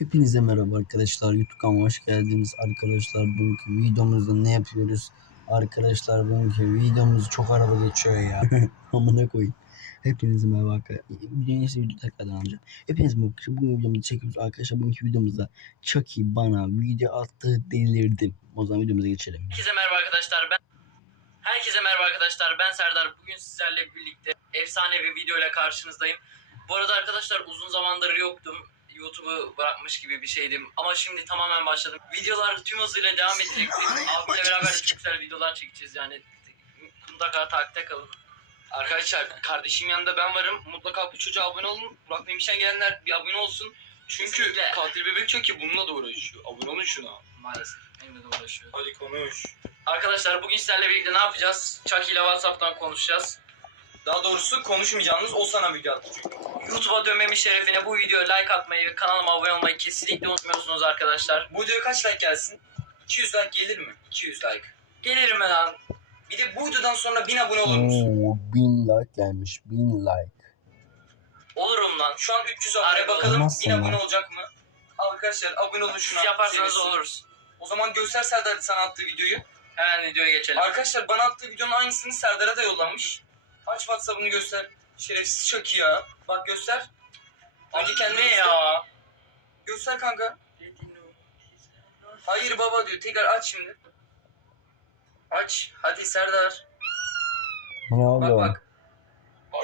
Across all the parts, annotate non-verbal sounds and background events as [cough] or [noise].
Hepinize merhaba arkadaşlar. YouTube kanalıma hoş geldiniz. Arkadaşlar bugünkü videomuzda ne yapıyoruz? Arkadaşlar bugünkü videomuz çok araba geçiyor ya. [laughs] Amına koyayım. Hepinize merhaba arkadaşlar. Videoyu neyse video tekrardan alacağım. Hepinize merhaba. Bugün videomuzu çekiyoruz. Arkadaşlar bugünkü videomuzda Chucky bana video attı delirdim. O zaman videomuza geçelim. Herkese merhaba arkadaşlar ben Herkese merhaba arkadaşlar ben Serdar bugün sizlerle birlikte efsane bir video ile karşınızdayım. Bu arada arkadaşlar uzun zamandır yoktum. YouTube'u bırakmış gibi bir şeydim ama şimdi tamamen başladım. Videolar tüm hızıyla devam edecek. [laughs] Abiyle beraber çok güzel videolar çekeceğiz yani. Mutlaka takipte kalın. Arkadaşlar kardeşim yanında ben varım. Mutlaka bu çocuğa abone olun. Burak Memiş'ten gelenler bir abone olsun. Çünkü Kesinlikle. katil bebek Chucky bununla da uğraşıyor. Abone olun şuna. Maalesef benimle de uğraşıyor. Hadi konuş. Arkadaşlar bugün sizlerle birlikte ne yapacağız? Chucky ile Whatsapp'tan konuşacağız. Daha doğrusu konuşmayacağınız o sana video attı çünkü. YouTube'a dönmemin şerefine bu videoya like atmayı ve kanalıma abone olmayı kesinlikle unutmuyorsunuz arkadaşlar. Bu videoya kaç like gelsin? 200 like gelir mi? 200 like. Gelirim ben lan. Bir de bu videodan sonra 1000 abone olur musun? Oo, bin like gelmiş. Bin like. Olurum lan. Şu an 300 abone Harbi bakalım olmazsın 1000 lan. abone olacak mı? Arkadaşlar abone olun şuna. Siz yaparsanız Serisi. oluruz. O zaman göster Serdar sana attığı videoyu. Hemen videoya geçelim. Arkadaşlar bana attığı videonun aynısını Serdar'a da yollamış. Aç WhatsApp'ını göster. Şerefsiz Chucky ya. Bak göster. Önce ne göster. ya? Göster kanka. Hayır baba diyor. Tekrar aç şimdi. Aç. Hadi Serdar. Ne Bak oldu? bak.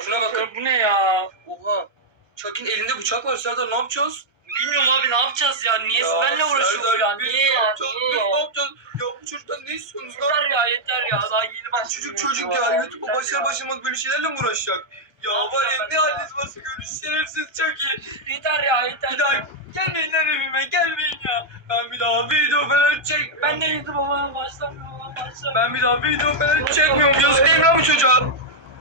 Şuna bakın. Bu ne ya? Oha. Chuck'in elinde bıçak var Serdar. Ne yapacağız? Bilmiyorum abi ne yapacağız ya? Niye Ya benle uğraşıyor ya? Niye ne ya? yapacağız? Niye Biz ne ya? yapacağız? Ya bu çocuktan ne istiyorsunuz lan? Yeter ya yeter ya. Daha yeni Başladım. çocuk çocuk ya. YouTube'a başlar başlamaz böyle şeylerle mi uğraşacak? Ya var ya ne haliniz varsa görün. Şerefsiz Chucky. Yeter ya yeter. Bir daha gelmeyin lan evime gelmeyin ya. Ben bir daha video falan çek. Ben de YouTube'a başlamıyorum. Başlamıyorum. Ben bir daha video falan çekmiyorum. Yazık değil mi lan bu çocuğa?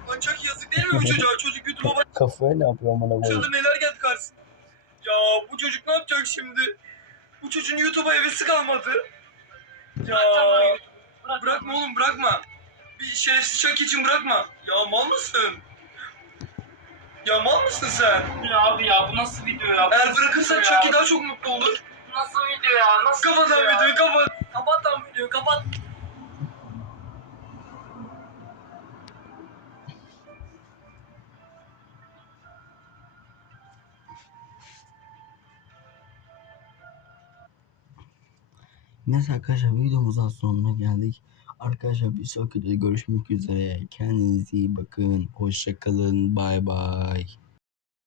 Lan Chucky yazık değil mi bu çocuğa? Çocuk YouTube'a Kafaya ne yapıyor amına koyayım? başladı neler geldi karşısına. Ya bu çocuk ne yapacak şimdi? Bu çocuğun YouTube'a hevesi kalmadı. Ya bırakma oğlum bırakma. Bir şerefsiz Chucky için bırakma. Ya mal mısın? Ya mal mısın sen? Ya abi ya bu nasıl video ya? Bu Eğer nasıl bırakırsan video ya? Chucky daha çok mutlu olur. Bu Nasıl video ya? Nasıl Kapat video lan ya? videoyu kapat. Kapat lan videoyu kapat. Neyse arkadaşlar videomuzun sonuna geldik. Arkadaşlar bir sonraki videoda görüşmek üzere. Kendinize iyi bakın. Hoşçakalın. Bay bay.